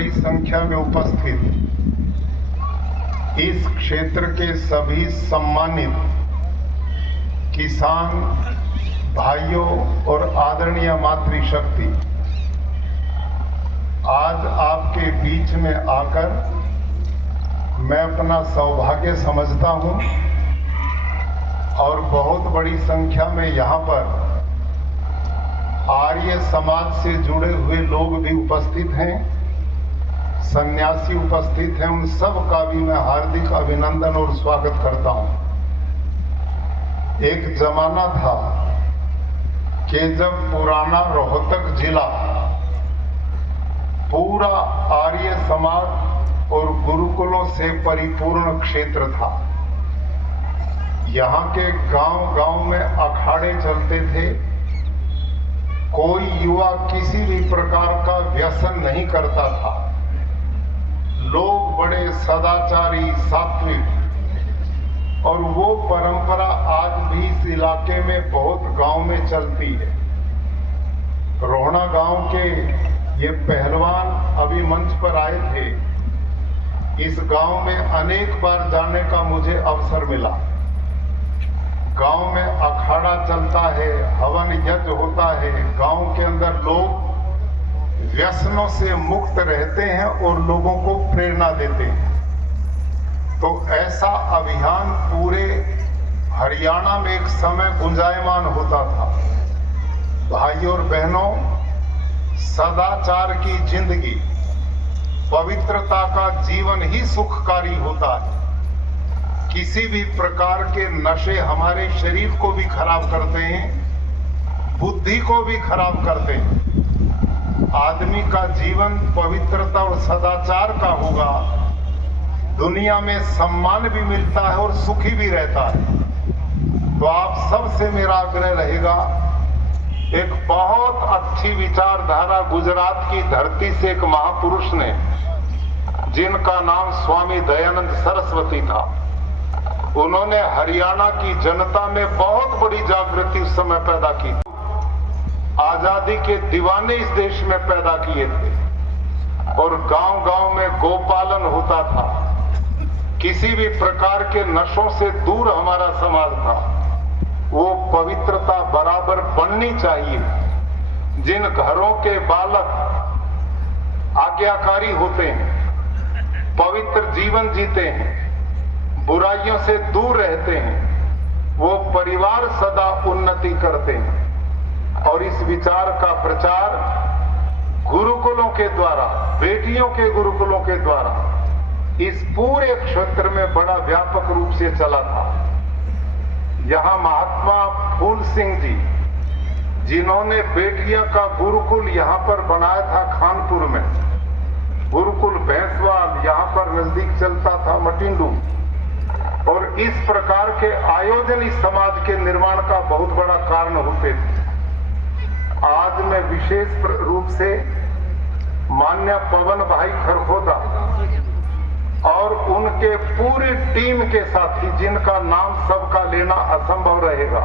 बड़ी संख्या में उपस्थित इस क्षेत्र के सभी सम्मानित किसान भाइयों और आदरणीय मातृशक्ति, आज आपके बीच में आकर मैं अपना सौभाग्य समझता हूं और बहुत बड़ी संख्या में यहाँ पर आर्य समाज से जुड़े हुए लोग भी उपस्थित हैं, सन्यासी उपस्थित हैं। उन सब का भी मैं हार्दिक अभिनंदन और स्वागत करता हूं। एक जमाना था कि जब पुराना रोहतक जिला पूरा आर्य समाज और गुरुकुलों से परिपूर्ण क्षेत्र था। यहाँ के गांव-गांव में अखाड़े चलते थे। कोई युवा किसी भी प्रकार का व्यसन नहीं करता था। लोग बड़े सदाचारी, सात्विक, और वो परंपरा आज भी इस इलाके में बहुत गांव में चलती है। रोहना गांव के ये पहलवान अभी मंच पर आए थे। इस गांव में अनेक बार जाने का मुझे अवसर मिला। गांव में अखाड़ा चलता है, हवन यज्ञ होता है। गांव के अंदर लोग व्यसनों से मुक्त रहते हैं और लोगों को प्रेरणा देते हैं। तो ऐसा अभियान पूरे हरियाणा में एक समय गुंजायमान होता था। भाइयों और बहनों, सदाचार की जिंदगी, पवित्रता का जीवन ही सुखकारी होता है। किसी भी प्रकार के नशे हमारे शरीर को भी खराब करते हैं, बुद्धि को भी खराब करते हैं। आदमी का जीवन पवित्रता और सदाचार का होगा, दुनिया में सम्मान भी मिलता है और सुखी भी रहता है। तो आप सबसे मेरा आग्रह रहेगा, एक बहुत अच्छी विचारधारा गुजरात की धरती से एक महापुरुष ने, जिनका नाम स्वामी दयानंद सरस्वती था, उन्होंने हरियाणा की जनता में बहुत बड़ी जागृति उस समय पैदा की। आजादी के दीवाने इस देश में पैदा किए थे और गांव-गांव में गोपालन होता था। किसी भी प्रकार के नशों से दूर हमारा समाज था। वो पवित्रता बराबर बननी चाहिए। जिन घरों के बालक आज्ञाकारी होते हैं, पवित्र जीवन जीते हैं, बुराइयों से दूर रहते हैं, वो परिवार सदा उन्नति करते हैं। और इस विचार का प्रचार गुरुकुलों के द्वारा, बेटियों के गुरुकुलों के द्वारा इस पूरे क्षेत्र में बड़ा व्यापक रूप से चला था। यहाँ महात्मा फूल सिंह जी, जिन्होंने बेटियां का गुरुकुल यहाँ पर बनाया था खानपुर में, गुरुकुल भैंसवाल यहाँ पर नजदीक चलता था, मटिंडू, और इस प्रकार के आयोजन इस समाज के निर्माण का बहुत बड़ा कारण होते थे। आज मैं विशेष रूप से मान्य पवन भाई खरखोदा और उनके पूरी टीम के साथी, जिनका नाम सबका लेना असंभव रहेगा,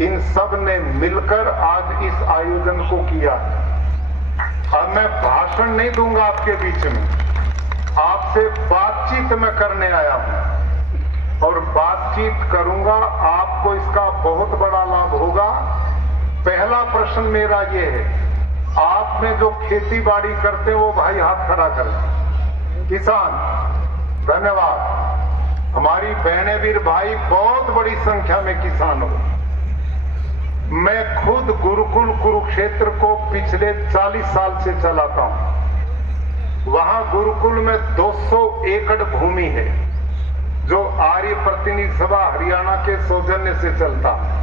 इन सब ने मिलकर आज इस आयोजन को किया है। अब मैं भाषण नहीं दूंगा आपके बीच में, आपसे बातचीत मैं करने आया हूं और बातचीत करूंगा। आपको इसका बहुत बड़ा लाभ होगा। पहला प्रश्न मेरा ये है, आप में जो खेती बाड़ी करते हैं वो भाई हाथ खड़ा करें। किसान, धन्यवाद। हमारी बहने वीर भाई बहुत बड़ी संख्या में किसान हो। मैं खुद गुरुकुल कुरुक्षेत्र को पिछले 40 साल से चलाता हूं। वहां गुरुकुल में 200 एकड़ भूमि है, जो आर्य प्रतिनिधि सभा हरियाणा के सौजन्य से चलता है।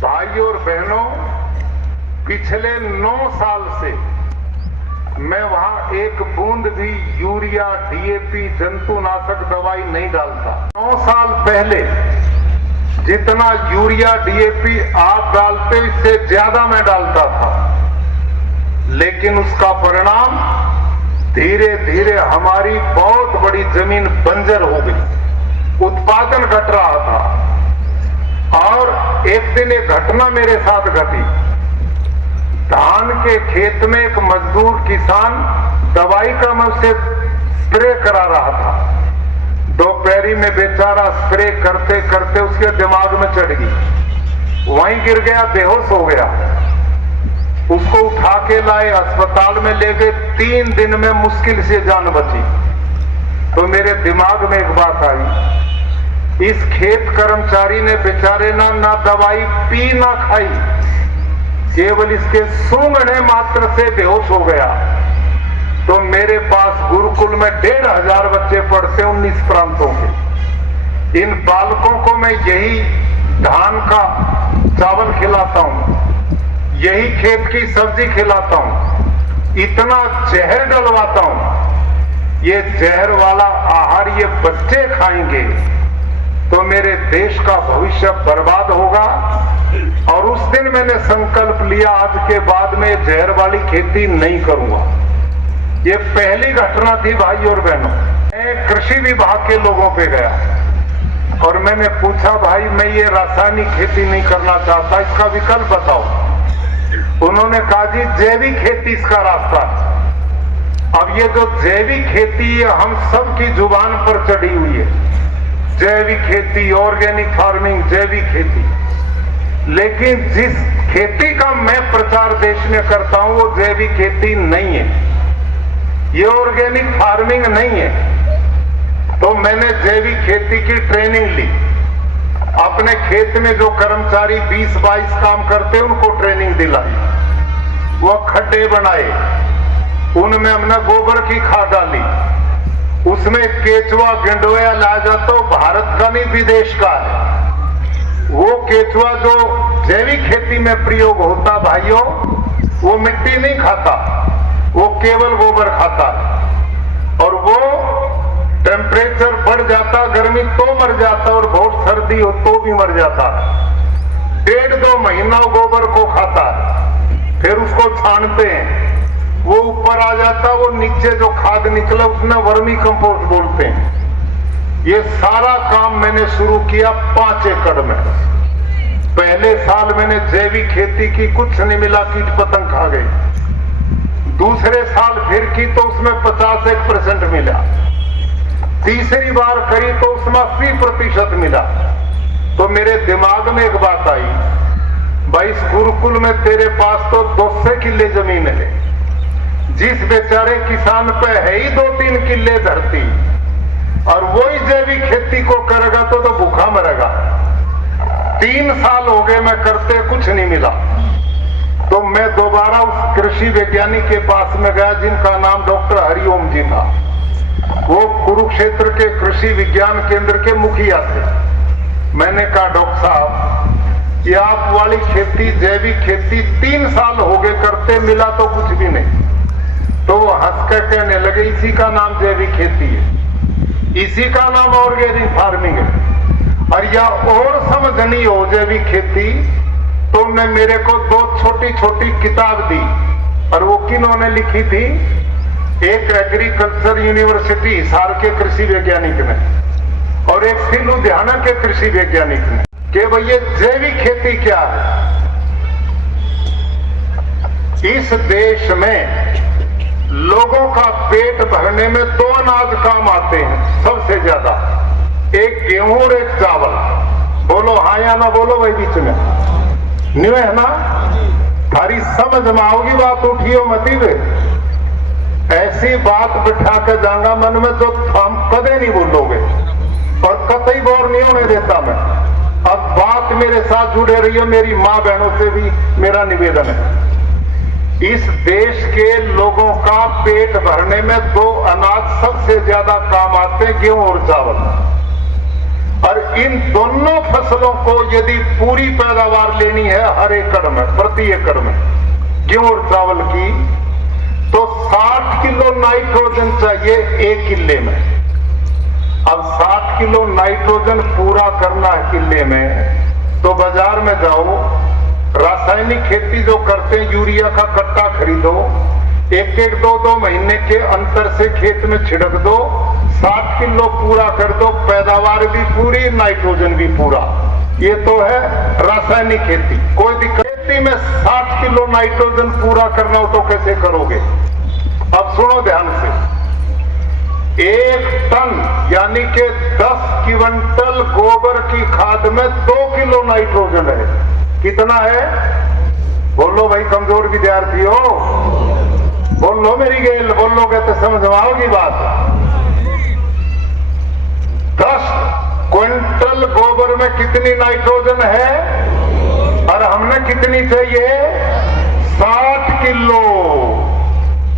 भाइयों और बहनों, पिछले 9 साल से मैं वहां एक बूंद भी यूरिया, डीएपी, जंतुनाशक दवाई नहीं डालता। 9 साल पहले जितना यूरिया, डीएपी आप डालते, इससे ज्यादा मैं डालता था। लेकिन उसका परिणाम धीरे धीरे हमारी बहुत बड़ी जमीन बंजर हो गई, उत्पादन घट रहा था। और एक दिन एक घटना मेरे साथ घटी। धान के खेत में एक मजदूर किसान दवाई का मैं उसे स्प्रे करा रहा था। दोपहरी में बेचारा स्प्रे करते करते उसके दिमाग में चढ़ गई, वहीं गिर गया, बेहोश हो गया। उसको उठा के लाए, अस्पताल में ले गए, 3 दिन में मुश्किल से जान बची। तो मेरे दिमाग में एक बात आई, इस खेत कर्मचारी ने बेचारे ना दवाई पी ना खाई, केवल इसके सूंघने मात्र से बेहोश हो गया। तो मेरे पास गुरुकुल में 1500 बच्चे पढ़ते 19 प्रांतों के। इन बालकों को मैं यही धान का चावल खिलाता हूं, यही खेत की सब्जी खिलाता हूं, इतना जहर डलवाता हूं। ये जहर वाला आहार ये बच्चे खाएंगे तो मेरे देश का भविष्य बर्बाद होगा। और उस दिन मैंने संकल्प लिया, आज के बाद में जहर वाली खेती नहीं करूंगा। ये पहली घटना थी भाई और बहनों। मैं कृषि विभाग के लोगों पे गया और मैंने पूछा, भाई मैं ये रासायनिक खेती नहीं करना चाहता, इसका विकल्प बताओ। उन्होंने कहा, जी जैविक खेती इसका रास्ता है। अब ये जो जैविक खेती है हम सब की जुबान पर चढ़ी हुई है, जैविक खेती, ऑर्गेनिक फार्मिंग, जैविक खेती। लेकिन जिस खेती का मैं प्रचार देश में करता हूं वो जैविक खेती नहीं है, ये ऑर्गेनिक फार्मिंग नहीं है। तो मैंने जैविक खेती की ट्रेनिंग ली। अपने खेत में जो कर्मचारी 20-22 काम करते उनको ट्रेनिंग दिलाई। वो खड्डे बनाए, उनमें हमने गोबर की खाद डाली, उसमें केचुआ गेंडोया ला जाता, भारत का नहीं विदेश का है। वो केचुआ जो जैविक खेती में प्रयोग होता भाइयों, वो मिट्टी नहीं खाता, वो केवल गोबर खाता। और वो टेम्परेचर बढ़ जाता, गर्मी तो मर जाता, और बहुत सर्दी हो तो भी मर जाता। 1.5-2 महीना गोबर को खाता है, फिर उसको छानते हैं, वो ऊपर आ जाता, वो नीचे जो खाद निकला उसमें वर्मी कंपोस्ट बोलते हैं। ये सारा काम मैंने शुरू किया 5 एकड़ में। पहले साल मैंने जैविक खेती की, कुछ नहीं मिला, कीट पतंग खा गए। दूसरे साल फिर की तो उसमें 50% मिला। तीसरी बार करी तो उसमें 80% मिला। तो मेरे दिमाग में एक बात आई, भाई इस गुरुकुल में तेरे पास तो 200 किले जमीन है, जिस बेचारे किसान पे है ही 2-3 किले धरती, और वही जैविक खेती को करेगा तो भूखा मरेगा। 3 साल हो गए मैं करते, कुछ नहीं मिला। तो मैं दोबारा उस कृषि वैज्ञानिक के पास में गया जिनका नाम डॉक्टर हरिओम जी था। वो कुरुक्षेत्र के कृषि विज्ञान केंद्र के मुखिया थे। मैंने कहा, डॉक्टर साहब ये आप वाली खेती, जैविक खेती 3 साल हो गए करते, मिला तो कुछ भी नहीं। तो वो हंस कर कहने लगे, इसी का नाम जैविक खेती है, इसी का नाम ऑर्गेनिक फार्मिंग है। और या और समझनी हो जैविक खेती तो उन्होंने मेरे को 2 छोटी-छोटी किताब दी। और वो किन्होंने लिखी थी? एक एग्रीकल्चर यूनिवर्सिटी हिसार के कृषि वैज्ञानिक ने, और एक सी लुधियाना के कृषि वैज्ञानिक ने, कि भैया जैविक खेती क्या है। इस देश में लोगों का पेट भरने में 2 अनाज काम आते हैं सबसे ज्यादा, एक गेहूं और एक चावल। बोलो हाँ या ना बोलो भाई, बीच में नहीं है ना? थारी समझ में आओगी बात, उठियो मती वे ऐसी बात बिठा के जाऊंगा मन में जो हम कदे नहीं बोलोगे, और कतई बोर नहीं होने देता मैं। अब बात मेरे साथ जुड़े रही है, मेरी माँ बहनों से भी मेरा निवेदन है। इस देश के लोगों का पेट भरने में 2 अनाज सबसे ज्यादा काम आते हैं, गेहूं और चावल। और इन दोनों फसलों को यदि पूरी पैदावार लेनी है हर एकड़ में, प्रति एकड़ में गेहूं और चावल की, तो 60 किलो नाइट्रोजन चाहिए 1 किले में। अब 60 किलो नाइट्रोजन पूरा करना है किले में, तो बाजार में जाओ, रासायनिक खेती जो करते हैं यूरिया का कट्टा खरीदो, 1-1, 2-2 महीने के अंतर से खेत में छिड़क दो, 60 किलो पूरा कर दो, पैदावार भी पूरी, नाइट्रोजन भी पूरा। ये तो है रासायनिक खेती, कोई दिक्कत खेती में 60 किलो नाइट्रोजन पूरा करना हो तो कैसे करोगे? अब सुनो ध्यान से, 1 टन यानी कि 10 क्विंटल गोबर की खाद में 2 किलो नाइट्रोजन है। कितना है? बोलो भाई, कमजोर विद्यार्थी हो, बोलो मेरी गेल, बोलोगे तो समझ आओगी बात। 10 क्विंटल गोबर में कितनी नाइट्रोजन है और हमने कितनी चाहिए? 60 किलो।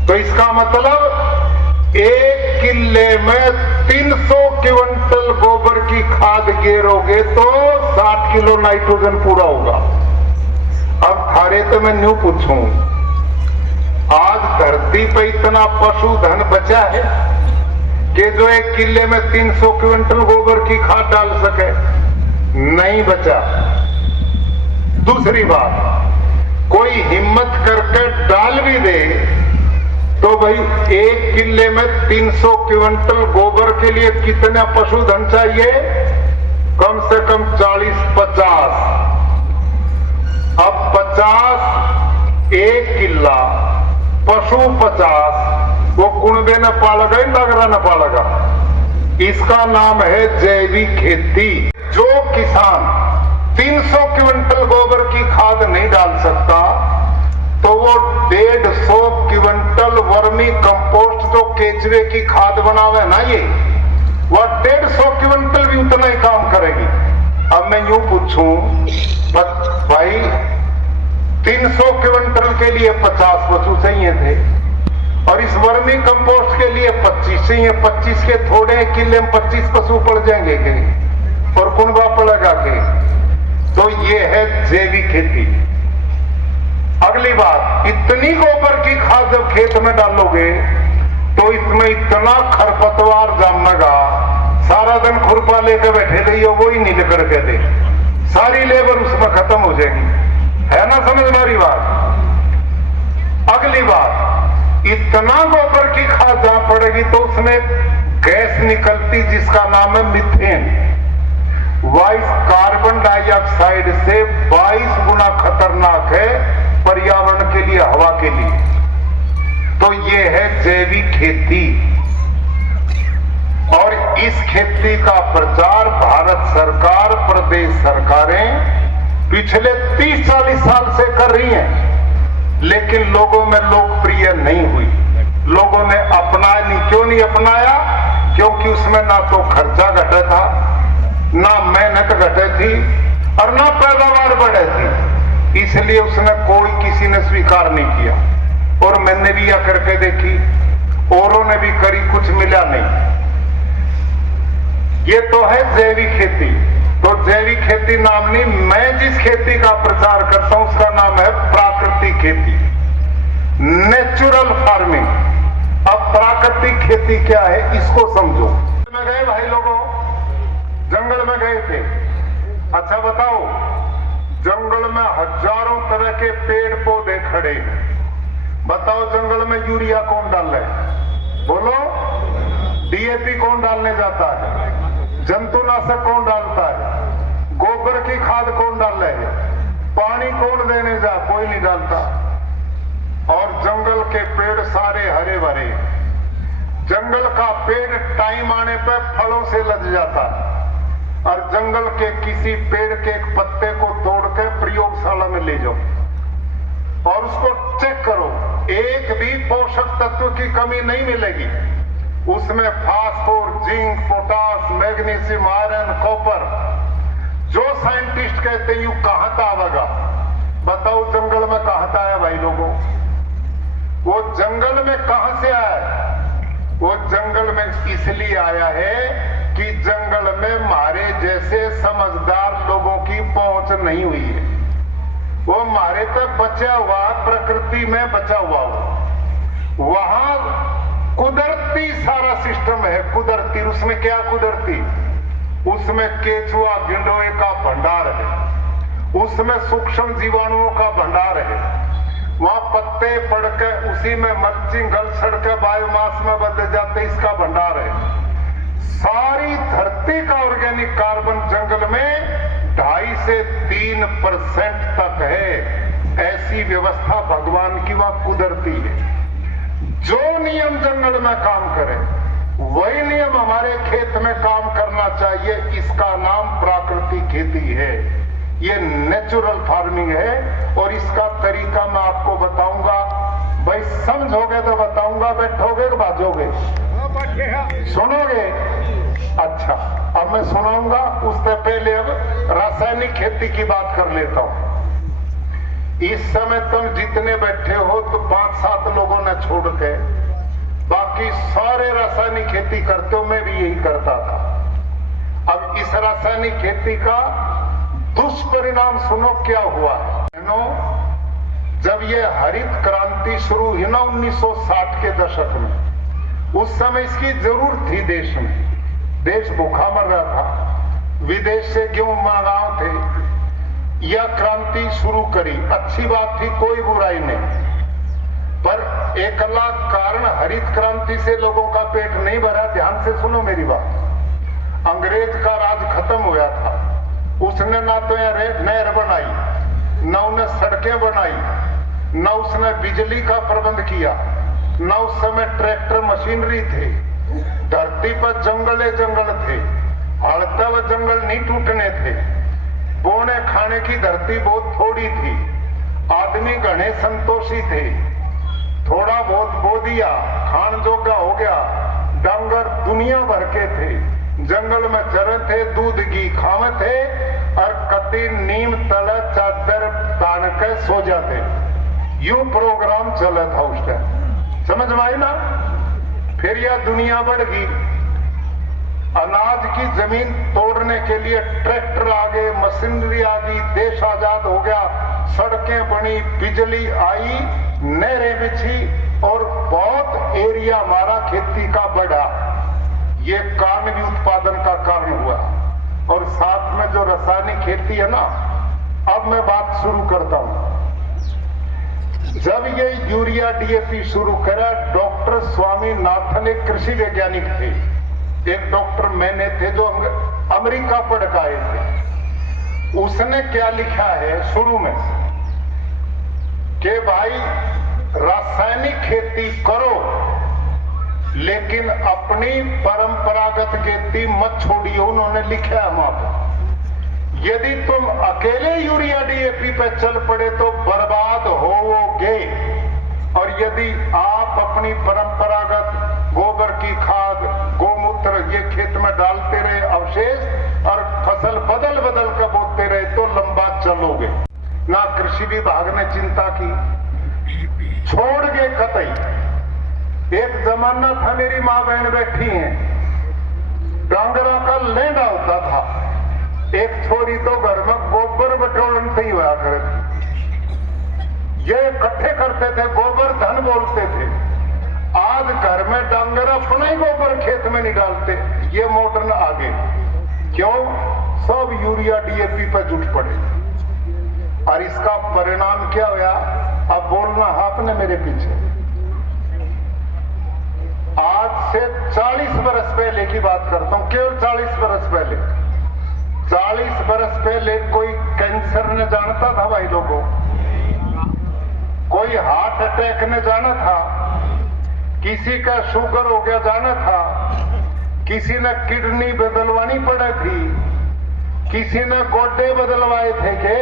तो इसका मतलब 1 किले में 300 क्विंटल गोबर की खाद गेरोगे तो 60 किलो नाइट्रोजन पूरा होगा। अब थारे तो मैं न्यू पूछूं, आज धरती पे इतना पशुधन बचा है कि जो 1 किले में 300 क्विंटल गोबर की खाद डाल सके? नहीं बचा। दूसरी बात, कोई हिम्मत करके डाल भी दे तो भाई 1 किले में 300 क्विंटल गोबर के लिए कितना पशुधन चाहिए? कम से कम 40-50। अब 50 1 किला पशु 50, वो कुणबे न पालेगा, नगरा न पालेगा। इसका नाम है जैविक खेती। जो किसान 300 क्विंटल गोबर की खाद नहीं डाल सकता तो वो 150 क्विंटल वर्मी कंपोस्ट जो केचुए की खाद बनावे ना, ये वह 150 क्विंटल भी उतना ही काम करेगी। अब मैं यूं पूछूं भाई, 300 क्विंटल के लिए 50 पशु चाहिए थे और इस वर्मी कंपोस्ट के लिए 25 चाहिए। 25 के थोड़े किले में 25 पशु पड़ जाएंगे के और कुनबा पड़ेगा के? तो ये है जैविक खेती। अगली बात, इतनी गोबर की खाद जब खेत में डालोगे तो इसमें इतना खरपतवार जमेगा, सारा दिन खुरपा लेकर बैठे रहिए, वो ही नहीं निकल के दे, सारी लेबर उसमें खत्म हो जाएगी। है ना समझ मारी बात? अगली बात, इतना गोबर की खाद जहां पड़ेगी तो उसमें गैस निकलती जिसका नाम है मीथेन। 22 कार्बन डाइऑक्साइड से 22 गुना खतरनाक है पर्यावरण के लिए, हवा के लिए। तो ये है जैविक खेती। और इस खेती का प्रचार भारत सरकार, प्रदेश सरकारें पिछले 30-40 साल से कर रही हैं, लेकिन लोगों में लोकप्रिय नहीं हुई। लोगों ने अपनाया नहीं। क्यों नहीं अपनाया? क्योंकि उसमें ना तो खर्चा घटा था, ना मेहनत घटे थी और ना पैदावार बढ़े थी। इसलिए उसने कोई किसी ने स्वीकार नहीं किया। और मैंने भी यह करके देखी, औरों ने भी करी, कुछ मिला नहीं। ये तो है जैविक खेती। तो जैविक खेती नाम नहीं, मैं जिस खेती का प्रचार करता हूं उसका नाम है प्राकृतिक खेती, नेचुरल फार्मिंग। अब प्राकृतिक खेती क्या है इसको समझो। में गए भाई लोगों, जंगल में गए थे। अच्छा बताओ, जंगल में हजारों तरह के पेड़ पौधे खड़े हैं। बताओ जंगल में यूरिया कौन डाल रहा है? बोलो। डीएपी कौन डालने जाता है? जंतुनाशक कौन डालता है? गोबर की खाद कौन डाल रहे है? पानी कौन देने जा? कोई नहीं डालता। और जंगल के पेड़ सारे हरे भरे। जंगल का पेड़ टाइम आने पर फलों से लद जाता है। और जंगल के किसी पेड़ के एक पत्ते को तोड़कर प्रयोगशाला में ले जाओ और उसको चेक करो, एक भी पोषक तत्व की कमी नहीं मिलेगी। उसमें phosphor, zinc, potash, magnesium, iron, copper, जो साइंटिस्ट कहते हैं यू कहां था आवेगा? बताओ जंगल में कहां था आया भाई लोगों? वो जंगल में कहां से आया? वो जंगल में इसलिए आया है कि जंगल में हमारे जैसे समझदार लोगों की पहुंच नहीं हुई है। वो हमारे तक बचा हुआ, प्रकृति में बचा हुआ हो। वहां कुदरती सारा सिस्टम है, कुदरती। उसमें क्या कुदरती? उसमें केचुआ गिंडोए का भंडार है, उसमें सूक्ष्म जीवाणुओं का भंडार है। वहां पत्ते पड़कर उसी में मल्चिंग गल सड़ के बायोमास में बदल जाते, इसका भंडार है। सारी धरती का ऑर्गेनिक कार्बन जंगल में 2.5 से 3% तक है। ऐसी व्यवस्था भगवान की वह कुदरती है। जो नियम जंगल में काम करे वही नियम हमारे खेत में काम करना चाहिए। इसका नाम प्राकृतिक खेती है, ये नेचुरल फार्मिंग है। और इसका तरीका मैं आपको बताऊंगा। भाई समझोगे तो बताऊंगा, बैठोगे तो भाजोगे, सुनोगे? अच्छा, अब मैं सुनाऊंगा। उससे पहले अब रासायनिक खेती की बात कर लेता हूं। इस समय तुम जितने बैठे हो तो 5-7 लोगों ने छोड़ के बाकी सारे रासायनिक खेती करते हो। मैं भी यही करता था। अब इस रासायनिक खेती का दुष्परिणाम सुनो क्या हुआ है। जब ये हरित क्रांति शुरू हुई ना 1960 के दशक में, उस समय इसकी जरूरत थी देश में। देश भूखा मर रहा था, विदेश से गेहूं मंगाओ थे। यह क्रांति शुरू करी, अच्छी बात थी, कोई बुराई नहीं। पर एकला कारण हरित क्रांति से लोगों का पेट नहीं भरा। ध्यान से सुनो मेरी बात। अंग्रेज का राज खत्म हुआ था। उसने ना तो यहाँ नहर बनाई, न उसने सड़कें बनाई, न उसने बिजली का प्रबंध किया, न उस समय ट्रैक्टर मशीनरी थे। धरती पर जंगल जंगल थे, हड़ता हुआ जंगल नहीं टूटने थे। बोने खाने की धरती बहुत थोड़ी थी, आदमी घने संतोषी थे। थोड़ा बहुत बो दिया, खान जोगा हो गया। डांगर दुनिया भर के थे, जंगल में चरे थे, दूध घी खावे थे और कति नीम तले चादर तान के सो जाते। यूं प्रोग्राम चला था उस टाइम, समझ में आई ना। फिर यह दुनिया बढ़ गई, अनाज की जमीन तोड़ने के लिए ट्रैक्टर आ गए, मशीनरी आ गई, देश आजाद हो गया, सड़कें बनी, बिजली आई, नहरें बिछी और बहुत एरिया हमारा खेती का बढ़ा। ये कारण भी उत्पादन का कारण हुआ। और साथ में जो रासायनिक खेती है ना, अब मैं बात शुरू करता हूं। जब ये यूरिया डीएपी शुरू करा, डॉक्टर स्वामीनाथन एक कृषि वैज्ञानिक थे। एक डॉक्टर मैंने थे जो अमेरिका पढ़ के आए थे। उसने क्या लिखा है शुरू में कि भाई रासायनिक खेती करो लेकिन अपनी परंपरागत खेती मत छोड़िए। उन्होंने लिखा है वहां पर, यदि तुम अकेले यूरिया डीएपी पे चल पड़े तो बर्बाद होवोगे। और यदि आप अपनी परंपरागत गोबर की खाद, गोमूत्र ये खेत में डालते रहे अवशेष और फसल बदल बदल कर बोते रहे तो लंबा चलोगे। ना कृषि विभाग ने चिंता की, छोड़ गए कतई। एक जमाना था, मेरी माँ बहन बैठी हैं, डांगरा का लेंडा होता था। एक छोरी तो घर में गोबर बटोरन से ही हुआ करती। ये इकट्ठे करते थे, गोबर धन बोलते थे। आज घर में डांगर अपना ही गोबर खेत में नहीं डालते। ये मॉडर्न आ गए, क्यों? सब यूरिया डीएपी पर जुट पड़े। और इसका परिणाम क्या हुआ? अब बोलना आपने मेरे पीछे। आज से 40 बरस पहले की बात करता हूं, केवल 40 बरस पहले। 40 बरस पहले कोई कैंसर ने जानता था भाई लोगों? कोई हार्ट अटैक ने जाना था? किसी का शुगर हो गया जाना था? किसी ने किडनी बदलवानी पड़ी थी? किसी ने गोड्डे बदलवाए थे के?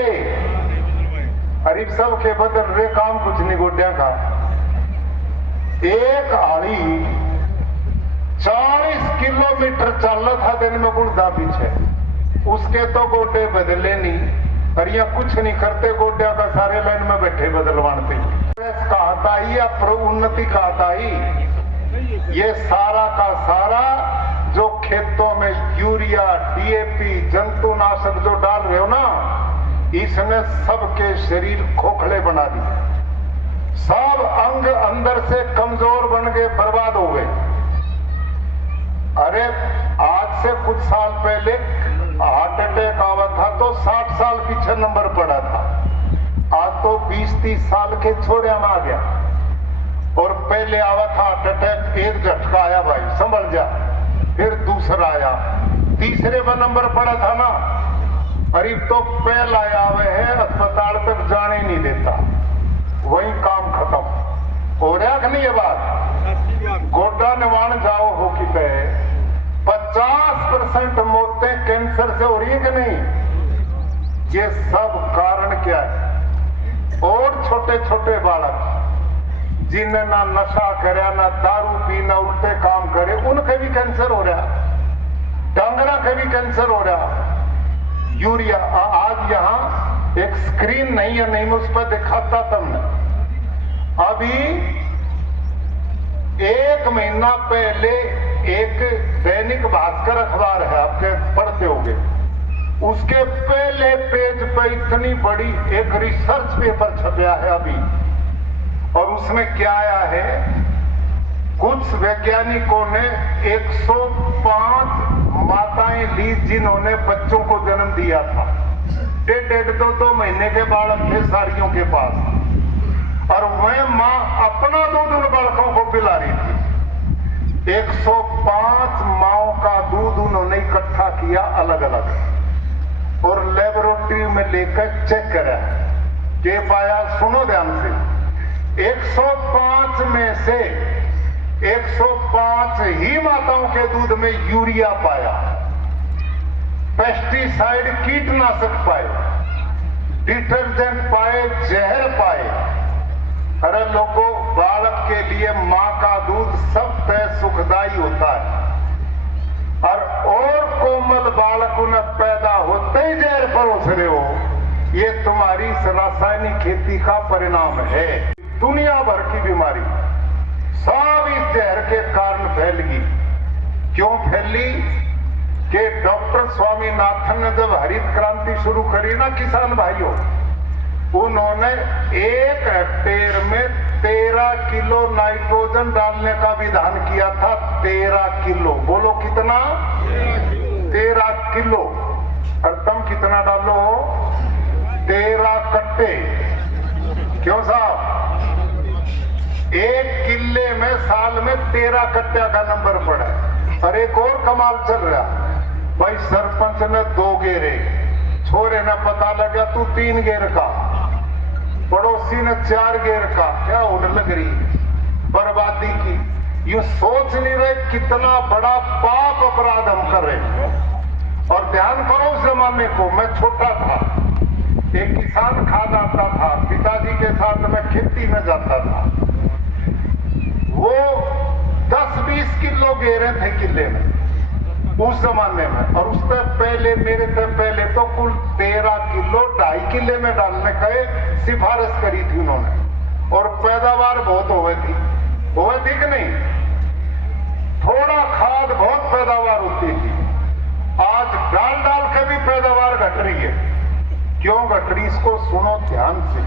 अरे सब के बदल रहे, काम कुछ नहीं गोड्या का। एक आड़ी 40 किलोमीटर चल रहा था दिन में गुड़दा पीछे, उसके तो गोड्डे बदले नहीं। और यह कुछ नहीं करते, गोड्या का सारे लाइन में बैठे बदलवानते। कहता ही या उन्नति कहता ही, ये सारा का सारा जो खेतों में यूरिया डीएपी जंतुनाशक जो डाल रहे हो ना, इसने सबके शरीर खोखले बना दिए। सब अंग अंदर से कमजोर बन गए, बर्बाद हो गए। अरे आज से कुछ साल पहले हार्ट अटैक आवा था तो 60 साल पीछे नंबर पड़ा था। आज तो 20-30 साल के छोड़े में आ गया। और पहले आवा था हार्ट अटैक, एक झटका आया भाई, संभल जा। फिर दूसरा आया, तीसरे पर नंबर पड़ा था ना। अरे तो पहला आया हुए है, अस्पताल तक जाने नहीं देता। वही काम खत्म हो रहा कि नहीं? ये बात गोड्डा निवाण जाओ हो कि पे 50% मौतें कैंसर से हो रही है कि नहीं? ये सब कारण क्या है? और छोटे छोटे बालक जिन्हें ना नशा करे, ना दारू पी, ना उल्टे काम करे, उनके भी कैंसर हो रहा, डांगरा के भी कैंसर हो रहा। यूरिया आज यहाँ एक स्क्रीन नहीं है, नहीं मैं उस पर दिखाता तुमने। अभी 1 महीना पहले एक दैनिक भास्कर अखबार है, आपके पढ़ते होंगे, उसके पहले पेज पे इतनी बड़ी एक रिसर्च पेपर छपया है अभी, और उसमें क्या आया है? कुछ वैज्ञानिकों ने 105 माताएं ली जिन्होंने बच्चों को जन्म दिया था। 1.5-2 महीने के बालक थे सारियों के पास, और वह मां अपना दूध उन बालकों को पिला रही थी। 105 माओं का दूध उन्होंने इकट्ठा किया अलग अलग, और लेबोरेटरी में लेकर चेक करा। ये पाया, सुनो ध्यान से, 105 में से 105 ही माताओं के दूध में यूरिया पाया, पेस्टिसाइड कीटनाशक पाए, डिटर्जेंट पाए, जहर पाए। अरे लोगों, बालक के लिए मां का दूध सबसे सुखदायी होता है, और कोमल बालक उन्हें पैदा होते ही जहर परोस रहे हो, ये तुम्हारी रासायनिक खेती का परिणाम है। दुनिया भर की बीमारी सब इस जहर के कारण फैल गई। क्यों फैली? कि डॉक्टर स्वामीनाथन ने जब हरित क्रांति शुरू करी ना किसान भाइयों, उन्होंने 1 हेक्टेयर में 13 किलो नाइट्रोजन डालने का विधान किया था। 13 किलो, बोलो कितना? 13 किलो। और तुम कितना डालो? 13 कट्टे। क्यों साहब? 1 किले में साल में 13 कट्टा का नंबर पड़ा। और एक और कमाल चल रहा भाई, सरपंच ने 2 गेरे, छोरे ने पता लगा तू 3 गेर का, पड़ोसी ने 4 गेर का। क्या होने लग रही बर्बादी की? ये सोच नहीं रहे कितना बड़ा पाप अपराध हम कर रहे। और ध्यान करो उस जमाने को, मैं छोटा था, एक किसान खाद आता था, पिताजी के साथ मैं खेती में जाता था। वो 10-20 किलो गेरे थे किले में उस जमाने में, और उससे पहले मेरे से पहले तो कुल 13 किलो 2.5 किले में डालने का सिफारिश करी थी उन्होंने, और पैदावार बहुत हुए थी कि नहीं? थोड़ा खाद बहुत पैदावार होती थी। आज डाल के भी पैदावार घट रही है। क्यों घट रही? इसको सुनो ध्यान से।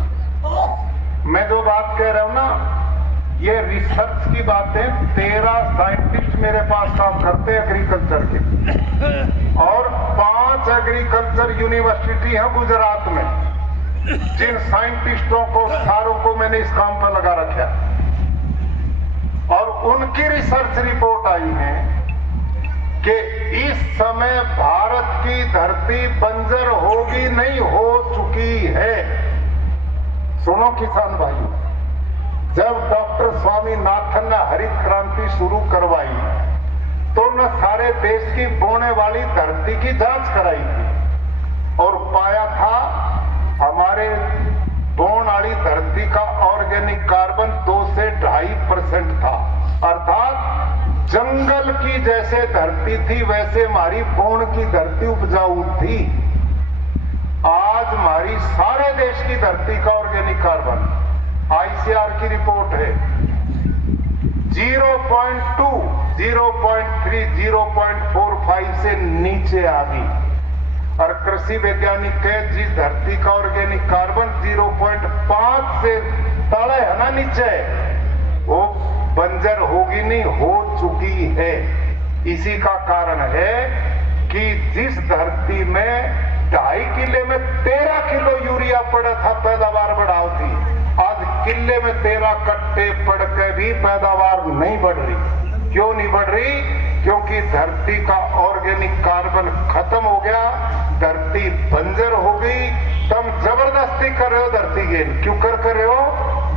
मैं जो बात कह रहा हूं ना, ये रिसर्च की बात है। 13 साइंटिस्ट मेरे पास काम करते हैं एग्रीकल्चर के, और 5 एग्रीकल्चर यूनिवर्सिटी है गुजरात में, जिन साइंटिस्टों को सारों को मैंने इस काम पर लगा रखा। और उनकी रिसर्च रिपोर्ट आई है कि इस समय भारत की धरती बंजर होगी नहीं, हो चुकी है। सुनो किसान भाइयों, जब डॉक्टर स्वामीनाथन ने हरित क्रांति शुरू करवाई तो न सारे देश की बोने वाली धरती की जांच कराई थी, और पाया था हमारे बोन वाली धरती का ऑर्गेनिक कार्बन 2 से 2.5% था। अर्थात जंगल की जैसे धरती थी वैसे हमारी बोन की धरती उपजाऊ थी। आज हमारी सारे देश की धरती का ऑर्गेनिक कार्बन, ICR की रिपोर्ट है, 0.2, 0.3, 0.45 से नीचे आ गई। और कृषि वैज्ञानिक के जिस धरती का ऑर्गेनिक कार्बन 0.5 से तले है ना नीचे, वो बंजर होगी नहीं, हो चुकी है। इसी का कारण है कि जिस धरती में 2.5 किले में 13 किलो यूरिया पड़ा था, पैदावार बढ़ाओ थी, आज किले में 13 कट्टे पड़ के भी पैदावार नहीं बढ़ रही। क्यों नहीं बढ़ रही? क्योंकि धरती का ऑर्गेनिक कार्बन खत्म हो गया, धरती बंजर हो गई। तुम जबरदस्ती कर रहे हो धरती गेन। क्यों कर रहे हो?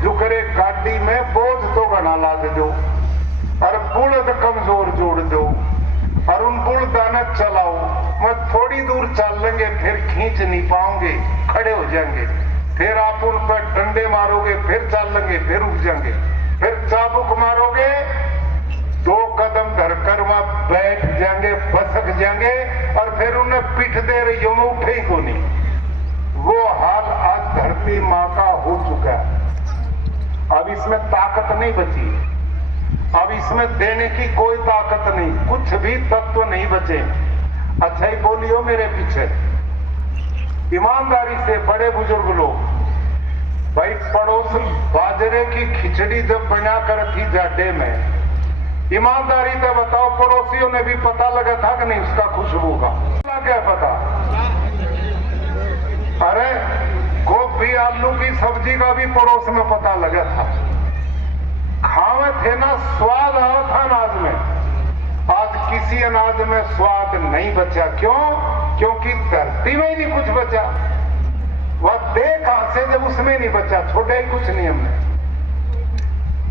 जुकरे गाड़ी में बोझ तो घना लाद दो और बुलद कमजोर जोड़ दो और उन बुलदा न चलाओ, मैं थोड़ी दूर चल लेंगे फिर खींच नहीं पाओगे, खड़े हो जाएंगे, फिर आप उन पर डंडे मारोगे, फिर चल लेंगे, फिर रुक जाएंगे, फिर चाबुक मारोगे, 2 कदम धरकर वहां बैठ जाएंगे, फसक जाएंगे और फिर उन्हें पीठ दे रही हो, मैं उठे ही को नहीं। वो हाल आज धरती माँ का हो चुका है। अब इसमें ताकत नहीं बची, अब इसमें देने की कोई ताकत नहीं, कुछ भी तत्व नहीं बचे। अच्छा ही बोलियो मेरे पीछे, ईमानदारी से बड़े बुजुर्ग लोग, भाई पड़ोस बाजरे की खिचड़ी जब बना कर थी जाडे में, ईमानदारी से बताओ पड़ोसियों ने भी पता लगा था कि नहीं उसका खुशबू का? क्या पता? अरे गोभी आलू की सब्जी का भी पड़ोस में पता लगा था। खावे थे ना, स्वाद आया था अनाज में। आज किसी अनाज में स्वाद नहीं बचा। क्यों? क्योंकि धरती में ही नहीं कुछ बचा। वह दे कहां से जब उसमें नहीं बचा? छोड़े ही कुछ नहीं हमने।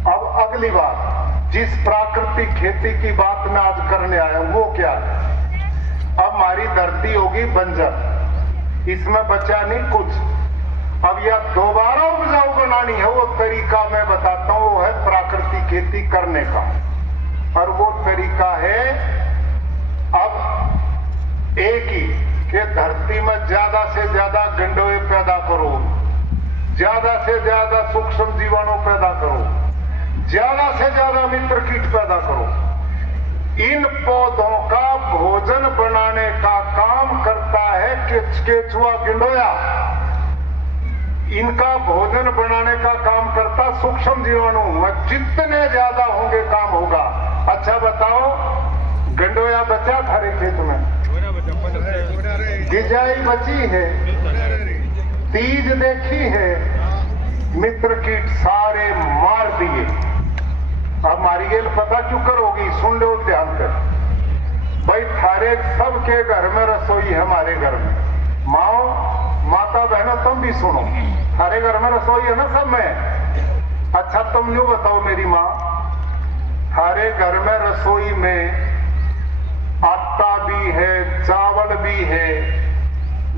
अब अगली बात, जिस प्राकृतिक खेती की बात मैं आज करने आया हूं वो क्या है? अब हमारी धरती होगी बंजर, इसमें बचा नहीं कुछ। अब यह दोबारा उपजाऊ बनानी है, वो तरीका मैं बताता हूं, वो है प्राकृतिक खेती करने का। और वो तरीका है अब एक ही कि धरती में ज्यादा से ज्यादा गंडोए पैदा करो, ज्यादा से ज्यादा सूक्ष्म जीवाणु पैदा करो, ज्यादा से ज्यादा मित्र कीट पैदा करो। इन पौधों का भोजन बनाने का काम करता है केचुआ गंडोया। इनका भोजन बनाने का काम करता सूक्ष्म जीवाणु। जितने ज्यादा होंगे काम होगा। अच्छा बताओ, गंडोया बचा थारे खेत में? गिजाई बची है, तीज देखी है, मित्र कीट सारे मार दिए। अब मारी गेल पता क्यों करोगी? सुन लो ध्यान कर भाई, थारे सबके घर में रसोई है, हमारे घर में माओ माता बहनों तुम भी सुनो, थारे घर में रसोई है ना सब में। अच्छा तुम यूं बताओ मेरी माँ, थारे घर में रसोई में आटा भी है, चावल भी है,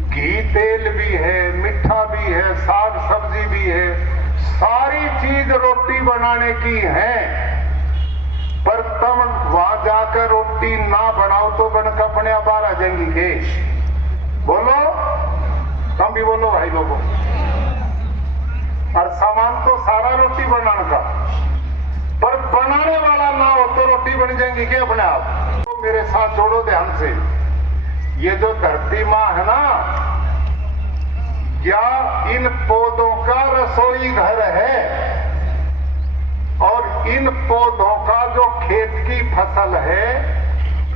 घी तेल भी है, मिठा भी है, साग सब्जी भी है, सारी चीज रोटी बनाने की है। पर तुम वहां जाकर रोटी ना बनाओ तो बनकर अपने आप बाहर आ जाएंगी के? बोलो, तुम भी बोलो भाई लोगों। और सामान तो सारा रोटी बनाने का, पर बनाने वाला ना हो तो रोटी बन जाएंगी के अपने आप? तो मेरे साथ जोड़ो ध्यान से, ये जो धरती माँ है ना, या इन पौधों का रसोई घर है। और इन पौधों का जो खेत की फसल है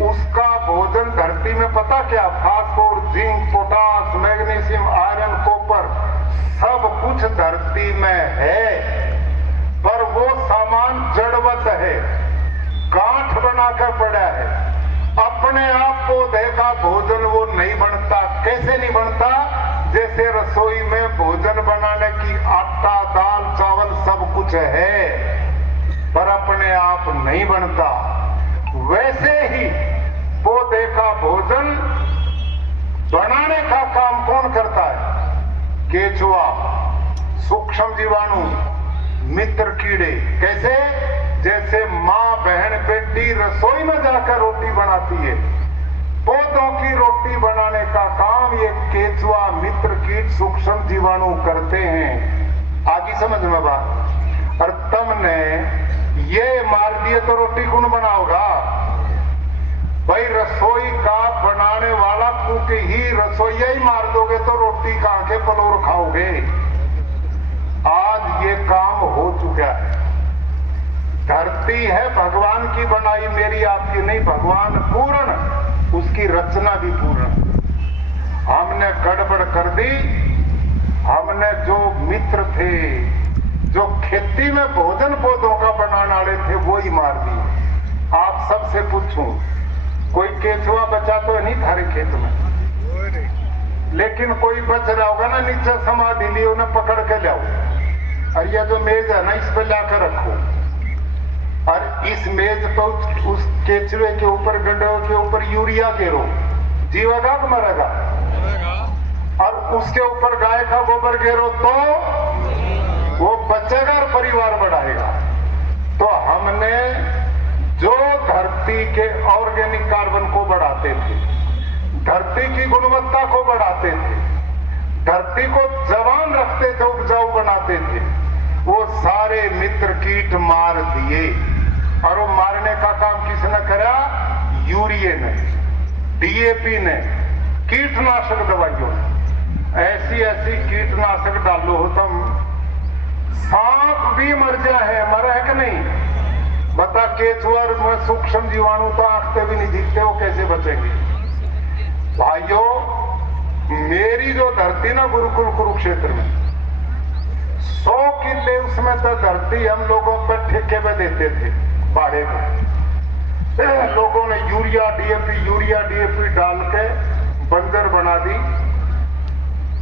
उसका भोजन धरती में पता क्या? Phosphor, zinc, potash, magnesium, iron, copper, सब कुछ धरती में है। पर वो सामान जड़वत है, गांठ बनाकर पड़ा है। अपने आप पौधे का भोजन वो नहीं बनता। कैसे नहीं बनता? जैसे रसोई में भोजन बनाने की आटा, दाल, चावल सब कुछ है, पर अपने आप नहीं बनता। वैसे ही पौधे का भोजन बनाने का काम कौन करता है? केचुआ, सूक्ष्म जीवाणु, मित्र कीड़े। कैसे? जैसे माँ बहन बेटी रसोई में जाकर रोटी बनाती है, पौधों की रोटी बनाने का काम ये केचुआ, मित्र कीट, सूक्ष्म जीवाणु करते हैं। आगे समझ में बात? और तुमने ये मार दिए तो रोटी कौन बनाओगा? भाई रसोई का बनाने वाला कुक ही, रसोईया ही मार दोगे तो रोटी कहां के पलोर खाओगे? आज ये काम हो चुका है। धरती है भगवान की बनाई, मेरी आपकी नहीं। भगवान पूर्ण, उसकी रचना भी पूर्ण। हमने गड़बड़ कर दी। हमने जो मित्र थे, जो खेती में भोजन पौधों का बनाने वाले थे, वो ही मार दिए। आप सबसे पूछूं, कोई केचुआ बचा तो नहीं थारे खेत में? लेकिन कोई बच रहा होगा ना, नीचे समाधि ली उन्हें पकड़ के लाओ। और यह जो मेज है ना, इस पर लाकर रखो, और इस मेज पर उस केचुए के ऊपर, गंडों के ऊपर यूरिया गिरो, जीवेगा कि मरेगा? और उसके ऊपर गाय का गोबर गिरो तो वो बचेगा और परिवार बढ़ाएगा। तो हमने जो धरती के ऑर्गेनिक कार्बन को बढ़ाते थे, धरती की गुणवत्ता को बढ़ाते थे, धरती को जवान रखते थे, उपजाऊ बनाते थे, वो सारे मित्र कीट मार दिए। और वो मारने का काम किसने करा? यूरिया ने, डीएपी ने, कीटनाशक दवाइयों ने। ऐसी ऐसी कीटनाशक डालो हो तुम, सांप भी मर जाए, मरा है कि नहीं? बता, केचुआ में सूक्ष्म जीवाणु तो आंखते भी नहीं दिखते, वो कैसे बचेंगे? भाइयों, मेरी जो धरती ना गुरुकुल कुरुक्षेत्र में 100 किले, उसमें तो धरती हम लोगों पर ठेके में देते थे, बाड़े को। लोगों ने यूरिया डीएपी डाल के बंजर बना दी।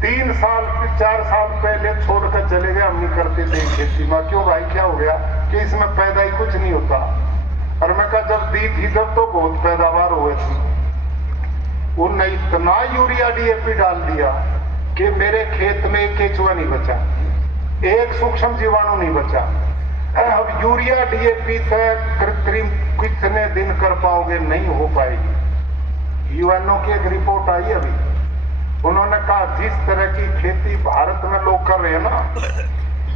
3 साल 4 साल पहले छोड़कर चले गए, हम नहीं करते थे खेती में। क्यों भाई, क्या हो गया? कि इसमें पैदा ही कुछ नहीं होता। और मैं कहा, जब दी थी जब तो बहुत पैदावार हुए थी। उनने इतना यूरिया डीएपी डाल दिया कि मेरे खेत में एक केचुआ नहीं बचा, एक सूक्ष्म जीवाणु नहीं बचा। अब यूरिया डीएपी से कृत्रिम कितने दिन कर पाओगे? नहीं हो पाएगी। यूएनओ की एक रिपोर्ट आई अभी, उन्होंने कहा जिस तरह की खेती भारत में लोग कर रहे हैं ना,